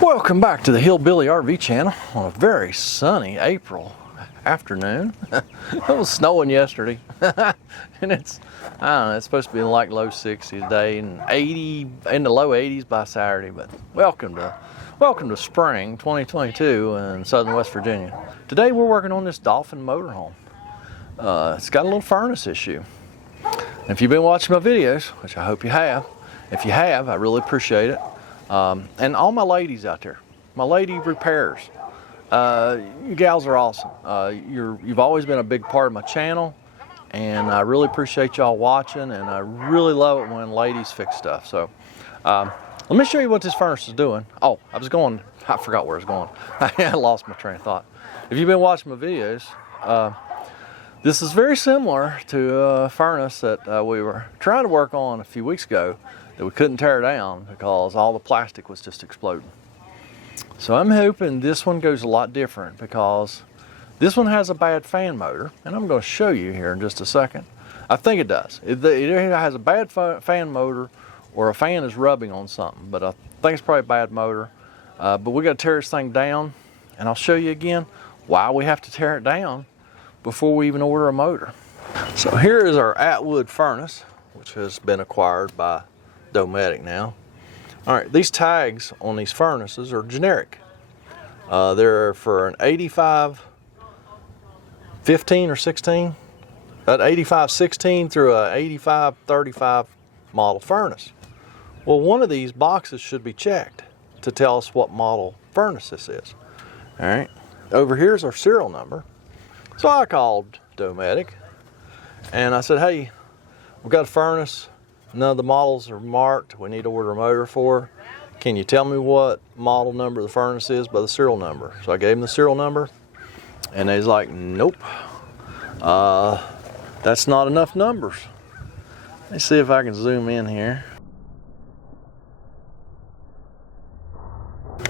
Welcome back to the Hillbilly RV channel on a very sunny April afternoon. It was snowing yesterday and it's, I don't know, it's supposed to be like low 60s today and 80 in the low 80s by Saturday. But welcome to spring 2022 in southern West Virginia. Today we're working on this Dolphin motorhome. It's got a little furnace issue. And if you've been watching my videos, which I hope you have, if you have, I really appreciate it. And all my ladies out there, my lady repairers, you gals are awesome. You've always been a big part of my channel, and I really appreciate y'all watching, and I really love it when ladies fix stuff. So let me show you what this furnace is doing. Oh, I forgot where it's going. I lost my train of thought. If you've been watching my videos, this is very similar to a furnace that we were trying to work on a few weeks ago that we couldn't tear down because all the plastic was just exploding. So I'm hoping this one goes a lot different because this one has a bad fan motor, and I'm going to show you here in just a second. I think it does. It either has a bad fan motor or a fan is rubbing on something, but I think it's probably a bad motor. But we got to tear this thing down, and I'll show you again why we have to tear it down before we even order a motor. So here is our Attwood furnace, which has been acquired by Dometic now. All right, these tags on these furnaces are generic. They're for an 85, 15 or 16, an 85, 16 through a 85, 35 model furnace. Well, one of these boxes should be checked to tell us what model furnace this is. All right, over here's our serial number. So I called Dometic and I said, hey, we've got a furnace. None of the models are marked. We need to order a motor for. Can you tell me what model number the furnace is by the serial number? So I gave them the serial number, and they was like, nope, that's not enough numbers. Let's see if I can zoom in here.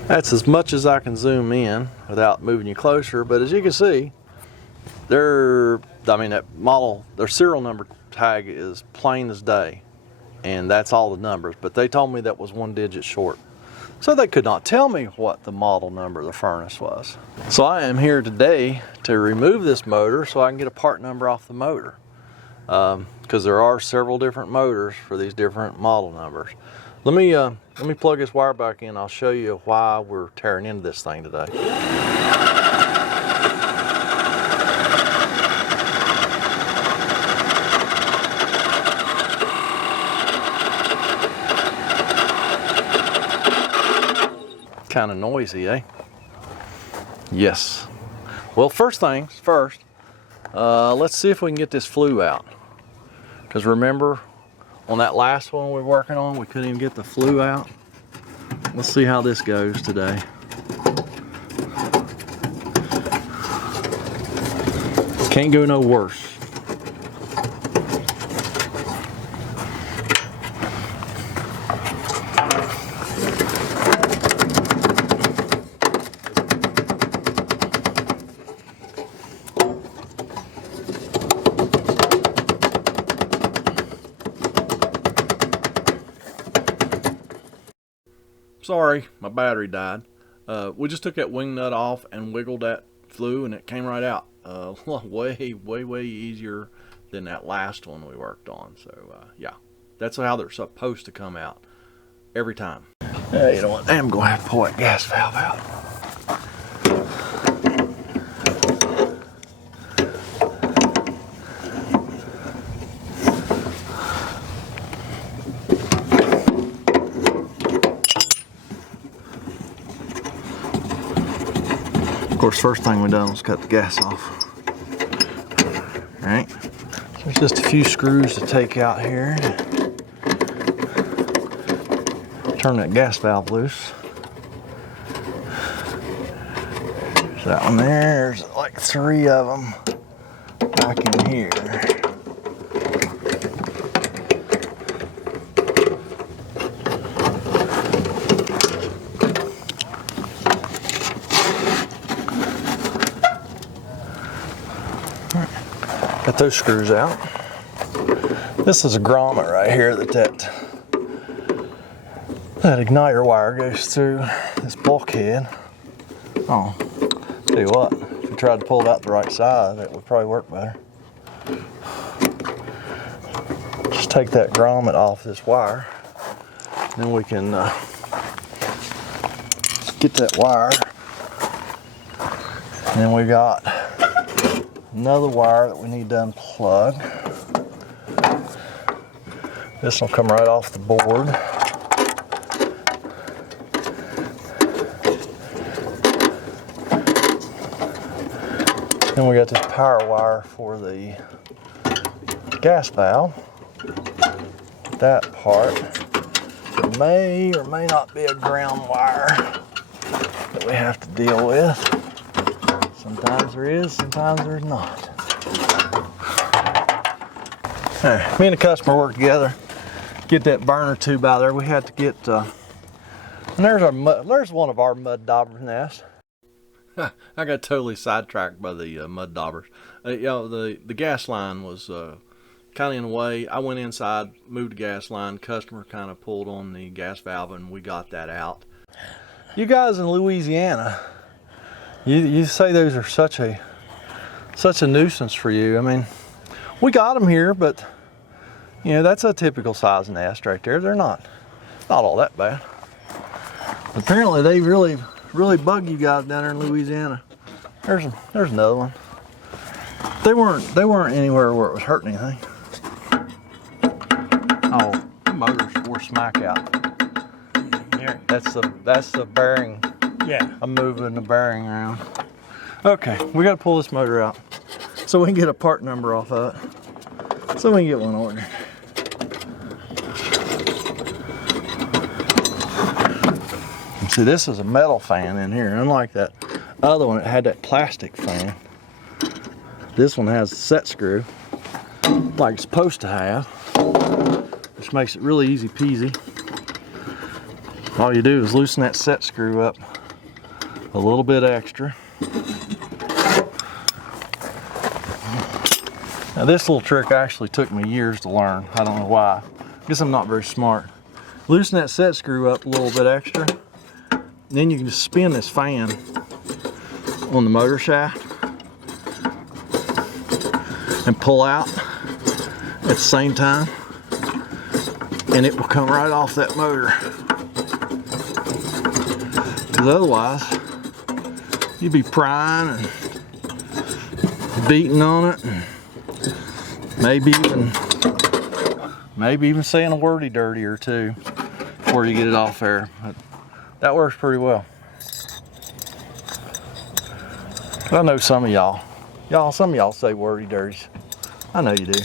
That's as much as I can zoom in without moving you closer, but as you can see, their serial number tag is plain as day. And that's all the numbers, but they told me that was 1 digit short. So they could not tell me what the model number of the furnace was. So I am here today to remove this motor so I can get a part number off the motor. Because there are several different motors for these different model numbers. Let me plug this wire back in. I'll show you why we're tearing into this thing today. Kind of noisy, eh? Yes. Well, first things first, let's see if we can get this flue out. Because remember, on that last one we were working on, we couldn't even get the flue out. Let's see how this goes today. Can't go no worse. Sorry, my battery died. We just took that wing nut off and wiggled that flue and it came right out. Way easier than that last one we worked on. So yeah, that's how they're supposed to come out every time. You know what, I'm going to have to pull that gas valve out. Of course, first thing we done was cut the gas off. All right, there's just a few screws to take out here. Turn that gas valve loose. There's that one there. There's like 3 of them back in here. Got those screws out. This is a grommet right here that that igniter wire goes through this bulkhead. Oh, tell you what, if you tried to pull it out the right side, it would probably work better. Just take that grommet off this wire, then we can get that wire. And then we got another wire that we need to unplug. This will come right off the board. Then we got this power wire for the gas valve. That part may or may not be a ground wire that we have to deal with. Sometimes there is, sometimes there's not. Right, me and the customer work together, get that burner tube out there. We had to get, and there's one of our mud dauber nests. I got totally sidetracked by the mud daubers. You know, the gas line was kind of in the way. I went inside, moved the gas line. Customer kind of pulled on the gas valve, and we got that out. You guys in Louisiana, you say those are such a nuisance for you. I mean, we got them here, but you know, that's a typical size nest right there. They're not all that bad. Apparently, they really bug you guys down there in Louisiana. There's another one. They weren't anywhere where it was hurting anything. Oh, the motor's wore smack out. That's the bearing. Yeah. I'm moving the bearing around. Okay, we got to pull this motor out so we can get a part number off of it, so we can get one ordered. See, this is a metal fan in here, unlike that other one. It had that plastic fan. This one has a set screw, like it's supposed to have, which makes it really easy peasy. All you do is loosen that set screw up a little bit extra. Now this little trick actually took me years to learn. I don't know why. I guess I'm not very smart. Loosen that set screw up a little bit extra. Then you can just spin this fan on the motor shaft and pull out at the same time, and it will come right off that motor. Because otherwise, you'd be prying and beating on it, and maybe even saying a wordy dirty or two before you get it off there. But that works pretty well. I know some of y'all say wordy dirties. I know you do.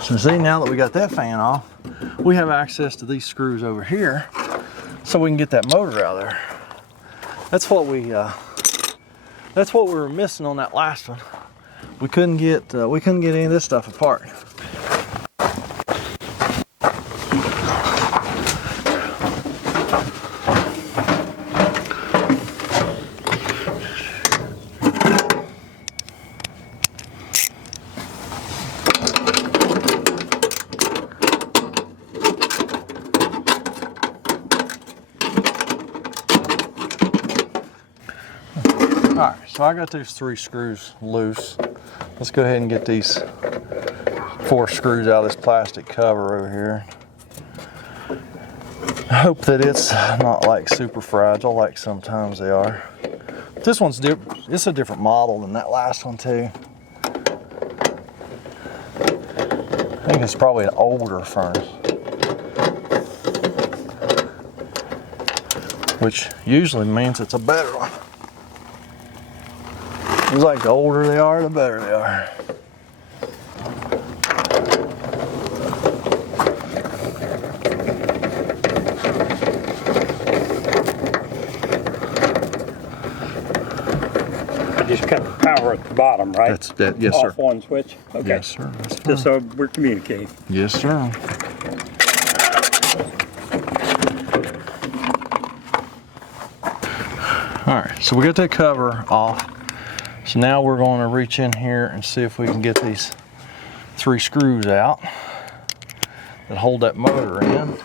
So see, now that we got that fan off, we have access to these screws over here, so we can get that motor out of there. That's what we were missing on that last one. We couldn't get any of this stuff apart. Alright, so I got these 3 screws loose. Let's go ahead and get these 4 screws out of this plastic cover over here. I hope that it's not like super fragile like sometimes they are. This one's it's a different model than that last one too. I think it's probably an older furnace, which usually means it's a better one. It's like the older they are, the better they are. I just cut the power at the bottom, right? That's that, yes, sir. Off one switch? Okay. Yes, sir. That's fine. Just so we're communicating. Yes, sir. All right, so we got that cover off. So now we're going to reach in here and see if we can get these 3 screws out that hold that motor in.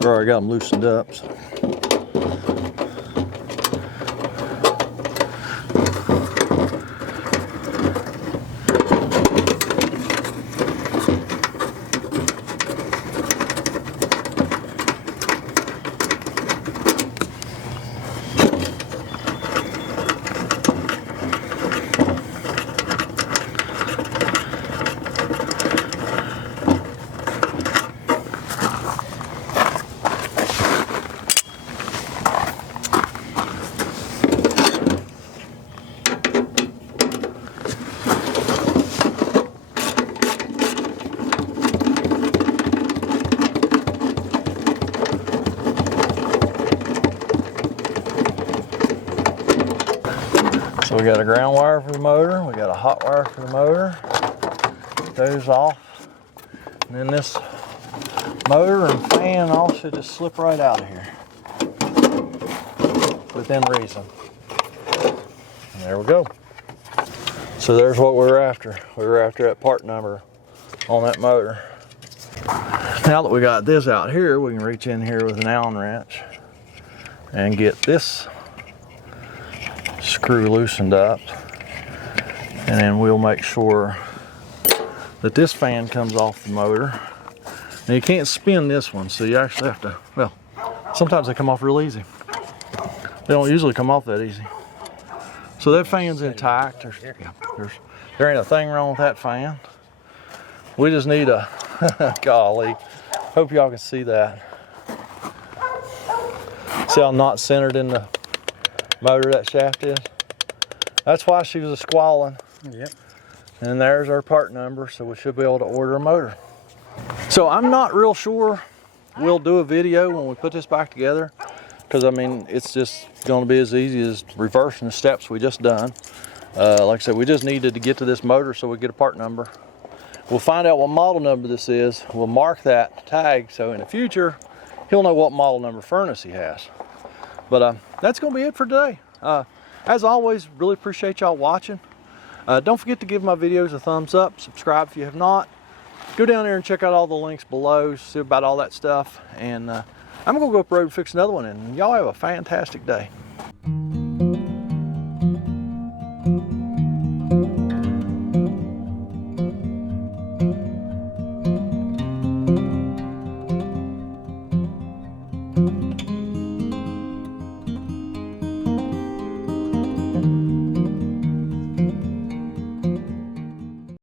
So I already got them loosened up. So. So we got a ground wire for the motor, we got a hot wire for the motor, those off, and then this motor and fan all should just slip right out of here, within reason. And there we go. So there's what we were after. We were after that part number on that motor. Now that we got this out here, we can reach in here with an Allen wrench and get this screw loosened up, and then we'll make sure that this fan comes off the motor. Now you can't spin this one, so you actually have to, well, sometimes they come off real easy. They don't usually come off that easy. So that fan's intact. There ain't a thing wrong with that fan. We just need a, golly, hope y'all can see that. See how not centered in the motor that shaft is? That's why she was squalling. Yep. And there's our part number, so we should be able to order a motor. So I'm not real sure we'll do a video when we put this back together, because I mean it's just going to be as easy as reversing the steps we just done. Like I said, we just needed to get to this motor so we get a part number. We'll find out what model number this is. We'll mark that tag so in the future he'll know what model number furnace he has. But that's going to be it for today. As always, really appreciate y'all watching. Don't forget to give my videos a thumbs up. Subscribe if you have not. Go down there and check out all the links below. See about all that stuff. And I'm going to go up the road and fix another one. And y'all have a fantastic day.